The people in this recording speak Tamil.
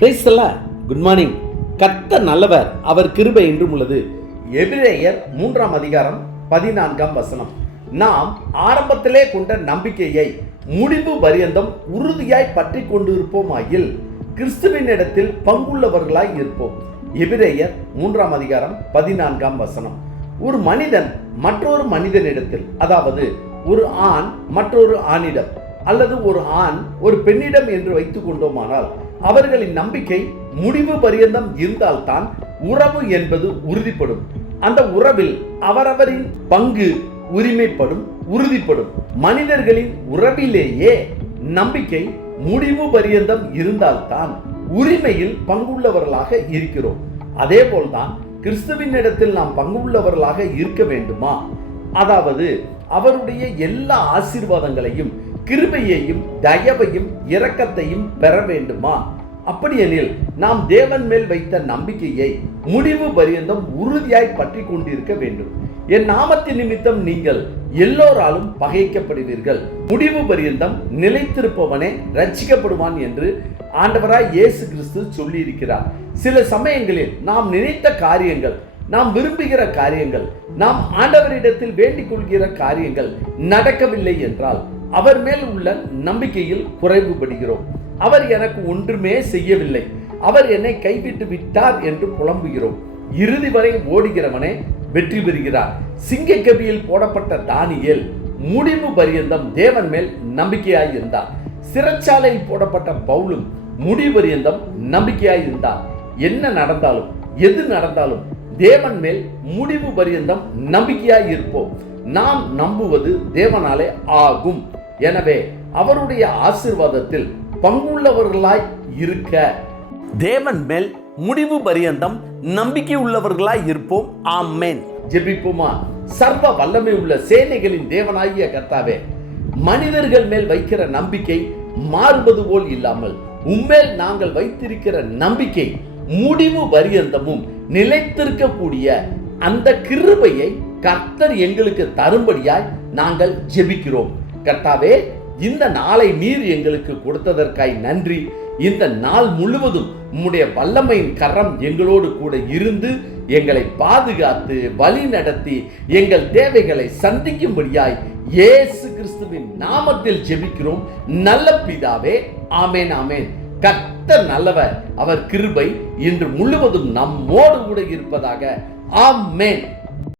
Praise the Lord. Good morning. கர்த்தர் நல்லவர், அவர் கிருபை என்றும் உள்ளது. எபிரேயர் 3ஆம் அதிகாரம் 14ஆம் வசனம். நாம் ஆரம்பத்திலே கொண்ட நம்பிக்கையை முடிவு பரியந்தம் உறுதியாய் பற்றி கொண்டிருப்போமாயில் கிறிஸ்துவின் இடத்தில் பங்குள்ளவர்களாய் இருப்போம். எபிரேயர் 3ஆம் அதிகாரம் 14ஆம் வசனம். ஒரு மனிதன் மற்றொரு மனிதனிடத்தில், அதாவது ஒரு ஆண் மற்றொரு ஆணிடம் அல்லது ஒரு ஆண் ஒரு பெண்ணிடம் என்று வைத்துக் கொண்டோமானால் அவர்களின் நம்பிக்கை முடிவு பரியந்தம் இருந்தால்தான் உறவு என்பது உறுதிப்படும். அந்த உறவில் அவரவரின் பங்கு உரிமைப்படும், உறுதிப்படும். மனிதர்களின் உறவிலேயே நம்பிக்கை முடிவு பரியந்தம் இருந்தால்தான் உரிமையில் பங்குள்ளவர்களாக இருக்கிறோம். அதே போல்தான் கிறிஸ்துவின் இடத்தில் நாம் பங்குள்ளவர்களாக இருக்க வேண்டுமா? அதாவது அவருடைய எல்லா ஆசீர்வாதங்களையும், கிருபையையும், தயவையும், இரக்கத்தையும் பெற வேண்டுமா? அப்படியெனில் நாம் தேவன் மேல் வைத்த நம்பிக்கையை முடிவு பரியந்தம் உறுதியாய் பற்றி கொண்டிருக்க வேண்டும். என் நாமத்தின் நிமித்தம் நீங்கள் எல்லோராலும் பகைக்கப்படுவீர்கள், முடிவு பரியந்தம் நிலைத்திருப்பவனே ரட்சிக்கப்படுவான் என்று ஆண்டவராய் இயேசு கிறிஸ்து சொல்லி இருக்கிறார். சில சமயங்களில் நாம் நினைத்த காரியங்கள், நாம் விரும்புகிற காரியங்கள், நாம் ஆண்டவரிடத்தில் வேண்டிக் கொள்கிற காரியங்கள் நடக்கவில்லை என்றால் அவர் மேல் உள்ள நம்பிக்கையில் குறைவுபடுகிறோம். அவர் எனக்கு ஒன்றுமே செய்யவில்லை, அவர் என்னை கைவிட்டு விட்டார் என்று புலம்புகிறோம். இறுதி வரை ஓடுகிறவனே வெற்றி பெறுகிறார். சிங்கக்கபியில் போடப்பட்ட தானியேல் முடிவு பரியந்தம் தேவன் மேல் நம்பிக்கையாய் இருந்தார். சிறைச்சாலையில் போடப்பட்ட பவுலும் முடிவு பரியந்தம் நம்பிக்கையாய் இருந்தார். என்ன நடந்தாலும், எது நடந்தாலும் தேவன் மேல் முடிவு பரியந்தம் நம்பிக்கையாய் இருப்போம். நாம் நம்புவது தேவனாலே ஆகும். எனவே அவருடைய ஆசீர்வாதத்தில் பங்குள்ளவர்களாய் இருக்க தேவன் மேல் முடிவு பரியந்தம் நம்பிக்கை உள்ளவர்களாய் இருப்போம். ஆமென். ஜெபிப்போமா. சர்வ வல்லமை உள்ள சேனைகளின் தேவனாகிய கர்த்தாவே, மனிதர்கள் மேல் வைக்கிற நம்பிக்கை மாறுவது போல் இல்லாமல் உம்மேல் நாங்கள் வைத்திருக்கிற நம்பிக்கை முடிவு பரியந்தமும் நிலைத்திருக்கக்கூடிய அந்த கிருபையை கர்த்தர் எங்களுக்கு தரும்படியாய் நாங்கள் ஜெபிக்கிறோம். கர்த்தாவே, இந்த நாளை நீர் எங்களுக்கு கொடுத்ததற்காய் நன்றி. இந்த நாள் முழுவதும் உம்முடைய வல்லமையின் கரம் எங்களோடு கூட இருந்து எங்களை பாதுகாத்து வழி நடத்தி எங்கள் தேவைகளை சந்திக்கும்படியாய் இயேசு கிறிஸ்துவின் நாமத்தில் ஜெபிக்கிறோம் நல்ல பிதாவே. ஆமேன், ஆமேன். கர்த்தர் நல்லவர், அவர் கிருபை இன்று முழுவதும் நம்மோடு கூட இருப்பதாக. ஆமென்.